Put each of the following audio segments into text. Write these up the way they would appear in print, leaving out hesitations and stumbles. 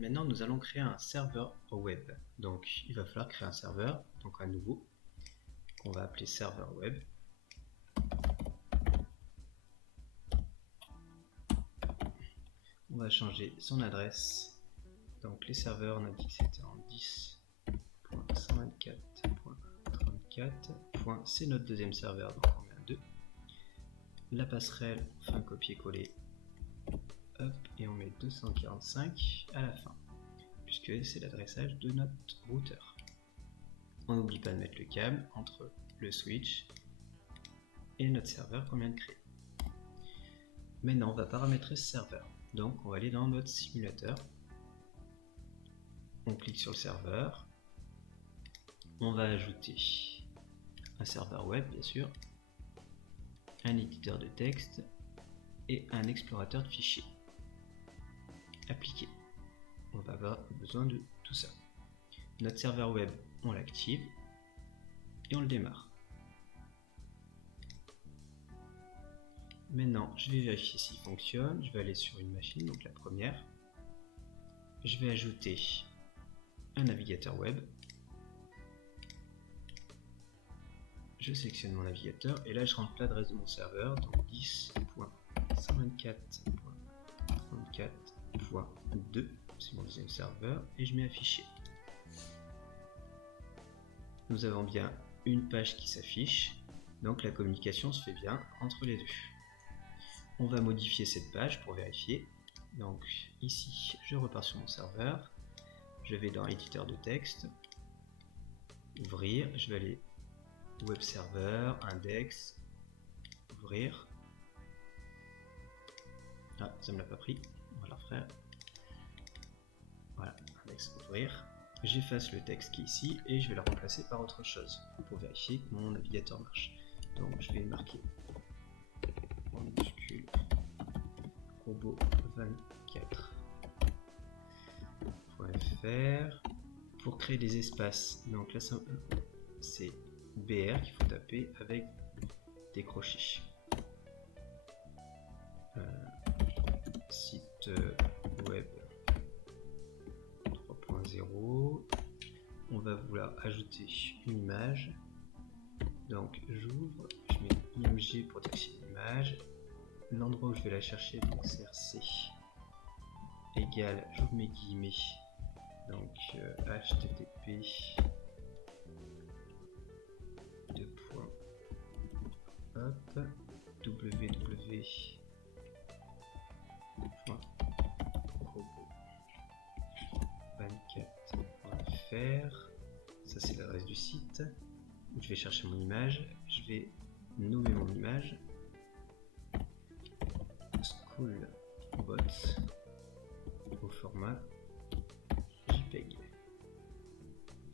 Maintenant, nous allons créer un serveur web. Donc, il va falloir créer un serveur, donc un nouveau, qu'on va appeler serveur web. On va changer son adresse. Donc, les serveurs, on a dit que c'était en 10.124.34. C'est notre deuxième serveur, donc on met un 2. La passerelle, on fait un copier-coller. Hop, et on met 245 à la fin, puisque c'est l'adressage de notre routeur. On n'oublie pas de mettre le câble entre le switch et notre serveur qu'on vient de créer. Maintenant, on va paramétrer ce serveur. Donc, on va aller dans notre simulateur. On clique sur le serveur. On va ajouter un serveur web, bien sûr, un éditeur de texte et un explorateur de fichiers. Appliquer. On va avoir besoin de tout ça. Notre serveur web, on l'active et on le démarre. Maintenant, je vais vérifier s'il fonctionne. Je vais aller sur une machine, donc la première. Je vais ajouter un navigateur web. Je sélectionne mon navigateur et là je rentre l'adresse de mon serveur, donc 10.124.34.2, c'est mon deuxième serveur, et je mets afficher. Nous avons bien une page qui s'affiche, donc la communication se fait bien entre les deux. On va modifier cette page pour vérifier. Donc ici, je repars sur mon serveur, je vais dans éditeur de texte, ouvrir, je vais aller web server, index, ouvrir. Ah, ça me l'a pas pris, on va la refaire. Voilà, index, ouvrir. J'efface le texte qui est ici et je vais le remplacer par autre chose pour vérifier que mon navigateur marche. Donc je vais marquer en minuscule robot24.fr pour créer des espaces. Donc là c'est BR qu'il faut taper avec des crochets. Site web 3.0. On va vouloir ajouter une image. Donc j'ouvre, je mets img pour texter l'image. L'endroit où je vais la chercher, donc CRC égale, j'ouvre mes guillemets. Donc http www.robot24.fr. Ça c'est l'adresse du site. Je vais chercher mon image, je vais nommer mon image Schoolbot au format JPEG.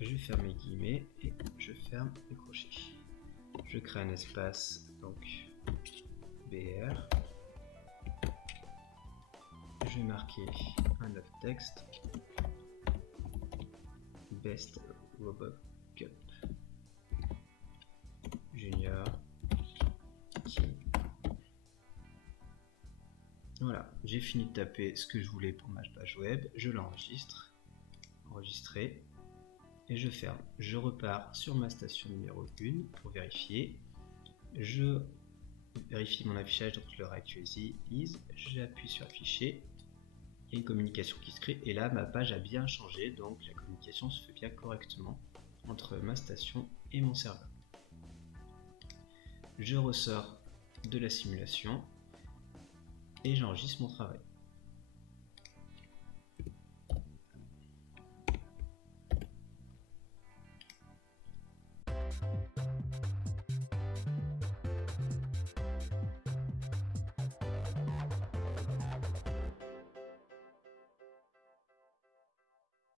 Je ferme mes guillemets et je ferme les crochets. Je crée un espace, donc BR. Je vais marquer un autre texte, Best Robot Cup Junior Team. Voilà, j'ai fini de taper ce que je voulais pour ma page web, je l'enregistre, enregistrer, et je ferme. Je repars sur ma station numéro 1 pour vérifier. Je vérifie mon affichage, donc je le réactualise, j'appuie sur afficher, il y a une communication qui se crée, et là ma page a bien changé, donc la communication se fait bien correctement entre ma station et mon serveur. Je ressors de la simulation et j'enregistre mon travail.